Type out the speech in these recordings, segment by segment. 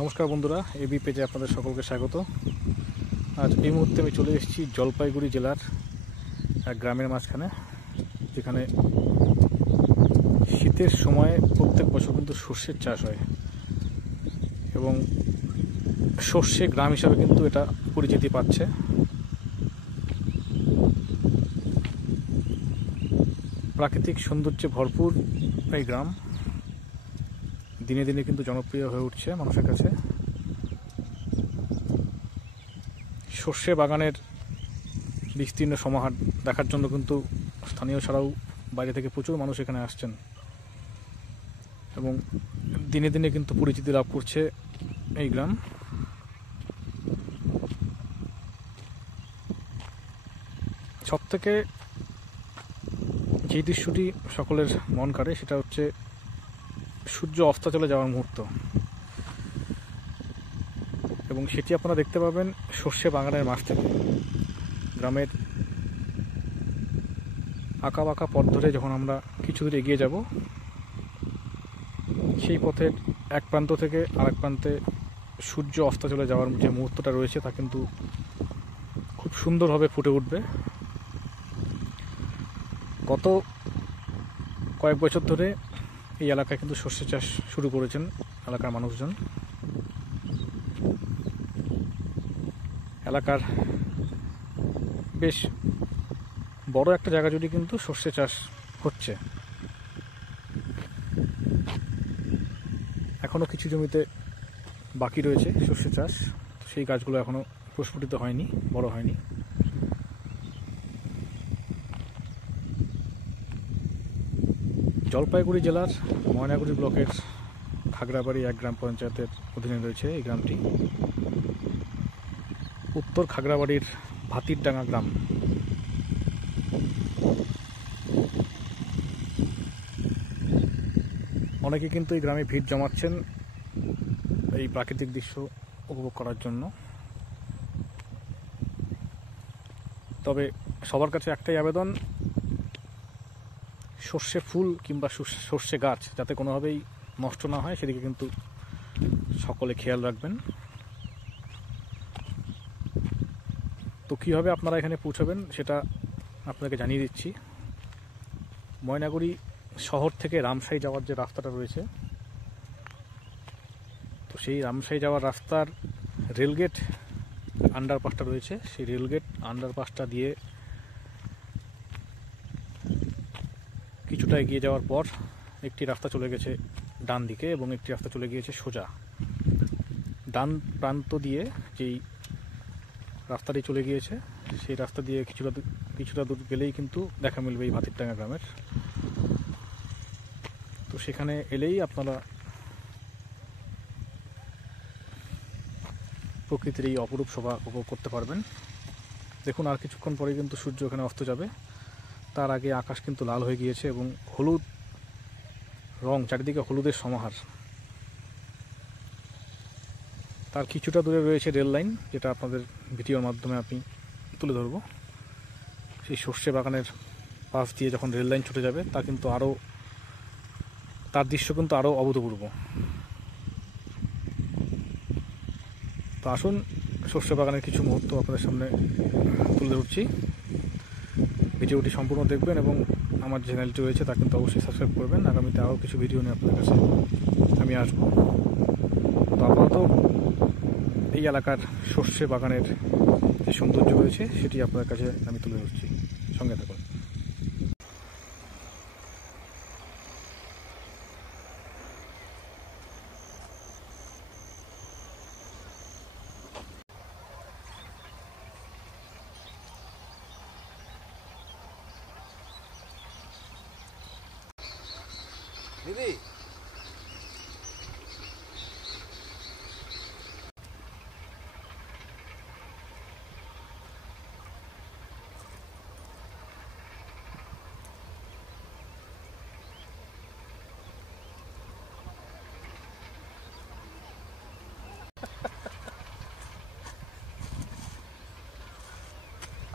নমস্কার বন্ধুরা, এবি পেজে আপনাদের সকলকে স্বাগত। আজ এই মুহূর্তে আমি চলে এসেছি জলপাইগুড়ি জেলার এক গ্রামের মাঝখানে, যেখানে শীতের সময় প্রত্যেক বছর কিন্তু সর্ষের চাষ হয় এবং সর্ষে গ্রাম হিসাবে কিন্তু এটা পরিচিতি পাচ্ছে। প্রাকৃতিক সৌন্দর্যে ভরপুর এই গ্রাম দিনে দিনে কিন্তু জনপ্রিয় হয়ে উঠছে মানুষের কাছে। সর্ষে বাগানের বিস্তীর্ণ সমাহার দেখার জন্য কিন্তু স্থানীয় ছাড়াও বাইরে থেকে প্রচুর মানুষ এখানে আসছেন এবং দিনে দিনে কিন্তু পরিচিতি লাভ করছে এই গ্রাম। সবথেকে যে দৃশ্যটি সকলের মন কাড়ে সেটা হচ্ছে সূর্য অস্ত চলে যাওয়ার মুহূর্ত, এবং সেটি আপনারা দেখতে পাবেন সর্ষে বাগানের মাঠ থেকে। গ্রামের আঁকা বাঁকা পথ ধরে যখন আমরা কিছু দূর এগিয়ে যাব, সেই পথের এক প্রান্ত থেকে আরেক প্রান্তে সূর্য অস্ত চলে যাওয়ার যে মুহূর্তটা রয়েছে তা কিন্তু খুব সুন্দরভাবে ফুটে উঠবে। গত কয়েক বছর ধরে এই এলাকায় কিন্তু সর্ষে চাষ শুরু করেছেন এলাকার মানুষজন। এলাকার বেশ বড় একটা জায়গা জুড়ে কিন্তু সর্ষে চাষ হচ্ছে। এখনও কিছু জমিতে বাকি রয়েছে সর্ষে চাষ, সেই গাছগুলো এখনও প্রস্ফুটিত হয়নি, বড় হয়নি। জলপাইগুড়ি জেলার ময়নাগুড়ি ব্লকের খাগড়াবাড়ি এক গ্রাম পঞ্চায়েতের অধীনে রয়েছে এই গ্রামটি। উত্তর খাগড়াবাড়ির ভাতিরডাঙ্গা গ্রাম। অনেকে কিন্তু এই গ্রামে ভিড় জমাচ্ছেন এই প্রাকৃতিক দৃশ্য উপভোগ করার জন্য। তবে সবার কাছে একটাই আবেদন, সর্ষে ফুল কিংবা সর্ষে গাছ যাতে কোনোভাবেই নষ্ট না হয় সেদিকে কিন্তু সকলে খেয়াল রাখবেন। তো কীভাবে আপনারা এখানে পৌঁছাবেন সেটা আপনাকে জানিয়ে দিচ্ছি। ময়নাগুড়ি শহর থেকে রামসাই যাওয়ার যে রাস্তাটা রয়েছে, তো সেই রামসাই যাওয়ার রাস্তার রেলগেট আন্ডারপাসটা রয়েছে, সেই রেলগেট আন্ডারপাসটা দিয়ে কিছুটা এগিয়ে যাওয়ার পর একটি রাস্তা চলে গেছে ডান দিকে এবং একটি রাস্তা চলে গিয়েছে সোজা। ডান প্রান্ত দিয়ে যেই রাস্তাটি চলে গিয়েছে সেই রাস্তা দিয়ে কিছুটা দূর গেলেই কিন্তু দেখা মিলবে এই ভাতিরডাঙ্গা গ্রামের। তো সেখানে এলেই আপনারা প্রকৃতির এই অপরূপ শোভা উপভোগ করতে পারবেন। দেখুন, আর কিছুক্ষণ পরে কিন্তু সূর্য এখানে অস্ত যাবে। তার আগে আকাশ কিন্তু লাল হয়ে গিয়েছে এবং হলুদ রং, চারিদিকে হলুদের সমাহার। তার কিছুটা দূরে রয়েছে রেল লাইন, যেটা আপনাদের ভিডিওর মাধ্যমে আমি তুলে ধরব। সেই সর্ষে বাগানের পাশ দিয়ে যখন রেল লাইন ছুটে যাবে তার দৃশ্য কিন্তু আরও অভূতপূর্ব। তো আসুন সর্ষে বাগানের কিছু মুহূর্ত আপনাদের সামনে তুলে ধরছি। ভিডিওটি সম্পূর্ণ দেখবেন এবং আমার যে চ্যানেলটি রয়েছে তা কিন্তু অবশ্যই সাবস্ক্রাইব করবেন। আগামীতে আরও কিছু ভিডিও নিয়ে আপনাদের কাছে আমি আসবো। তো আপাতত এই এলাকার সর্ষে বাগানের যে সৌন্দর্য রয়েছে সেটি আপনাদের কাছে আমি তুলে ধরছি, সঙ্গে থাকুন। দিদি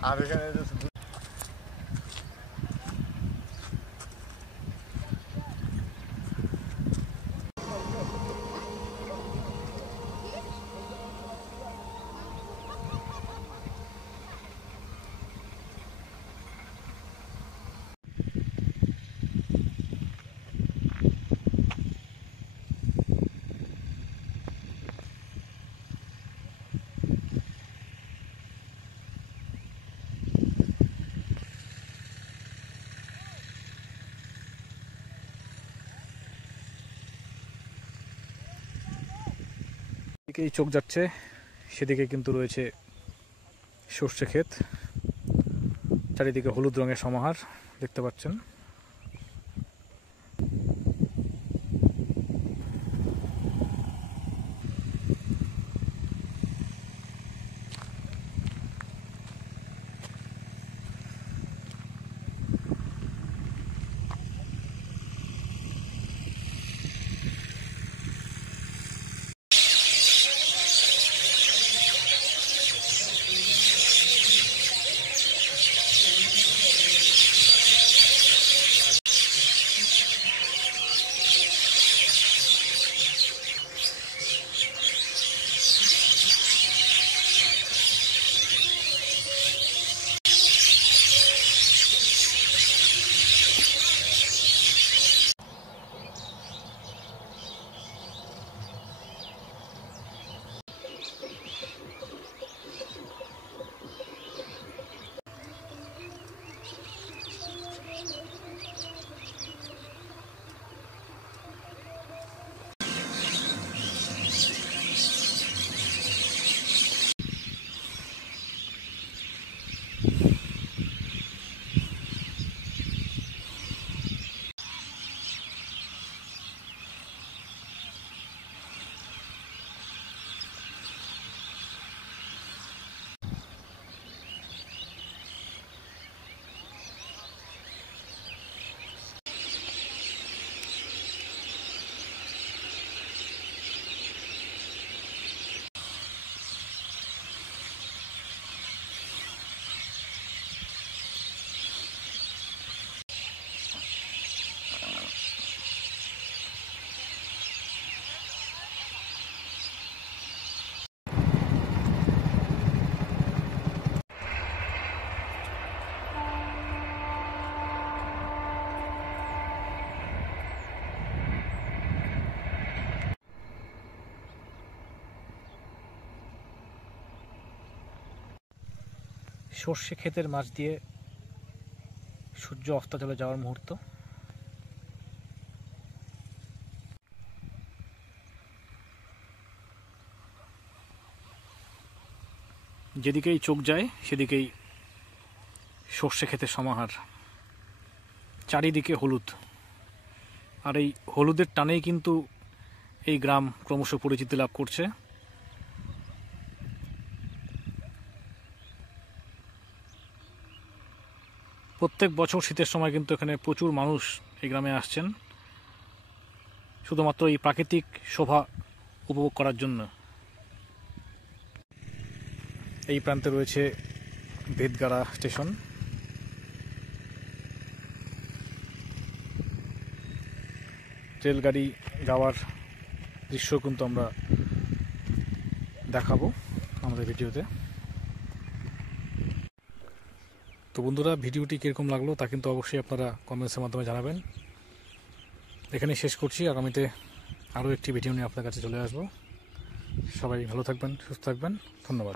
আর এখানে যেদিকেই চোখ যাচ্ছে সেদিকে কিন্তু রয়েছে সর্ষে ক্ষেত, চারিদিকে হলুদ রঙের সমাহার দেখতে পাচ্ছেন। সর্ষে ক্ষেতের মাঝ দিয়ে সূর্য অস্তাচলে যাওয়ার মুহূর্ত। যেদিকেই চোখ যায় সেদিকেই সর্ষে ক্ষেতের সমাহার, চারিদিকে হলুদ। আর এই হলুদের টানেই কিন্তু এই গ্রাম ক্রমশ পরিচিতি লাভ করছে। প্রত্যেক বছর শীতের সময় কিন্তু এখানে প্রচুর মানুষ এই গ্রামে আসছেন শুধুমাত্র এই প্রাকৃতিক শোভা উপভোগ করার জন্য। এই প্রান্তে রয়েছে বেদগাড়া স্টেশন। রেলগাড়ি যাওয়ার দৃশ্য কিন্তু আমরা দেখাবো আমাদের ভিডিওতে। তো বন্ধুরা, ভিডিওটি কীরকম লাগলো তা কিন্তু অবশ্যই আপনারা কমেন্টসের মাধ্যমে জানাবেন। এখানে শেষ করছি, আগামীতে আরও একটি ভিডিও নিয়ে আপনার কাছে চলে আসবো। সবাই ভালো থাকবেন, সুস্থ থাকবেন, ধন্যবাদ।